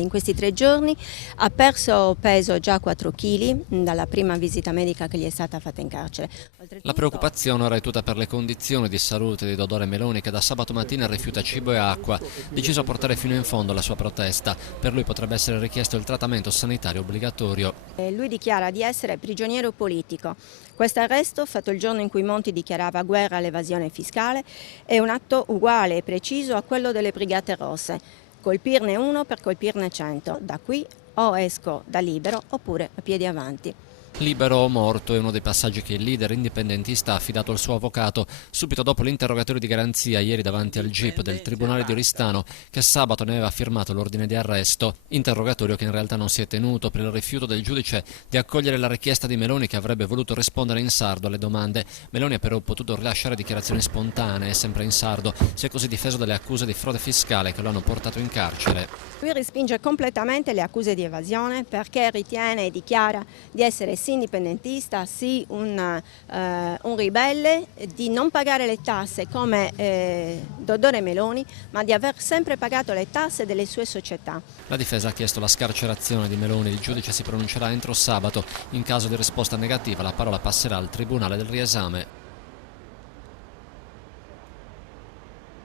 In questi 3 giorni ha perso peso già 4 kg dalla prima visita medica che gli è stata fatta in carcere. La preoccupazione ora è tutta per le condizioni di salute di Dodore Meloni, che da sabato mattina rifiuta cibo e acqua, deciso a portare fino in fondo la sua protesta. Per lui potrebbe essere richiesto il trattamento sanitario obbligatorio. Lui dichiara di essere prigioniero politico. Questo arresto, fatto il giorno in cui Monti dichiarava guerra all'evasione fiscale, è un atto uguale e preciso a quello delle Brigate Rosse. Colpirne uno per colpirne 100. Da qui o esco da libero oppure a piedi avanti. Libero o morto è uno dei passaggi che il leader indipendentista ha affidato al suo avvocato subito dopo l'interrogatorio di garanzia ieri davanti al GIP del Tribunale di Oristano, che sabato ne aveva firmato l'ordine di arresto. Interrogatorio che in realtà non si è tenuto per il rifiuto del giudice di accogliere la richiesta di Meloni, che avrebbe voluto rispondere in sardo alle domande. Meloni ha però potuto rilasciare dichiarazioni spontanee, sempre in sardo. Si è così difeso dalle accuse di frode fiscale che lo hanno portato in carcere. Lui respinge completamente le accuse di evasione perché ritiene e dichiara di essere sì indipendentista, sì un ribelle, di non pagare le tasse come Dodore Meloni, ma di aver sempre pagato le tasse delle sue società. La difesa ha chiesto la scarcerazione di Meloni. Il giudice si pronuncerà entro sabato. In caso di risposta negativa la parola passerà al Tribunale del riesame.